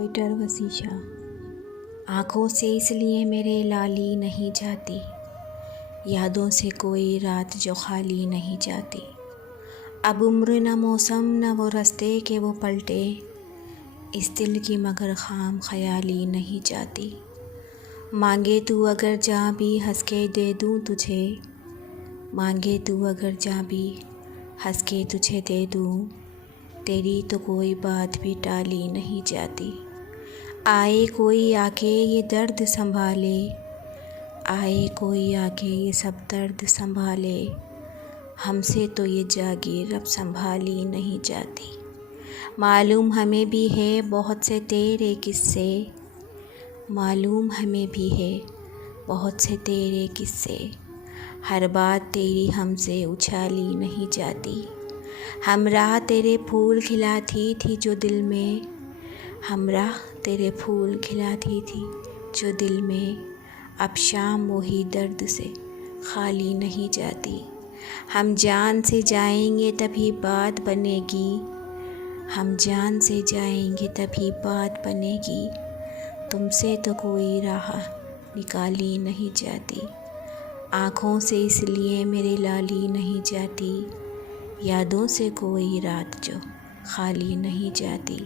पोइटर वसीशा। आँखों से इसलिए मेरे लाली नहीं जाती, यादों से कोई रात जो खाली नहीं जाती। अब उम्र न मौसम न वो रास्ते के वो पलटे, इस दिल की मगर खाम ख्याली नहीं जाती। मांगे तू अगर जहाँ भी हंस के दे दूँ तुझे, मांगे तू अगर जहाँ भी हंस के तुझे दे दूँ, तेरी तो कोई बात भी टाली नहीं जाती। आए कोई आके ये दर्द संभाले, आए कोई आके ये सब दर्द संभाले, हमसे तो ये जागीर अब संभाली नहीं जाती। मालूम हमें भी है बहुत से तेरे किस्से, मालूम हमें भी है बहुत से तेरे किस्से, हर बात तेरी हमसे उछाली नहीं जाती। हमराह तेरे फूल खिलाती थी जो दिल में, हमराह तेरे फूल खिलाती थी जो दिल में, अब शाम वही दर्द से खाली नहीं जाती। हम जान से जाएंगे तभी बात बनेगी, हम जान से जाएंगे तभी बात बनेगी, तुमसे तो कोई राह निकाली नहीं जाती। आँखों से इसलिए मेरी लाली नहीं जाती, यादों से कोई रात जो खाली नहीं जाती।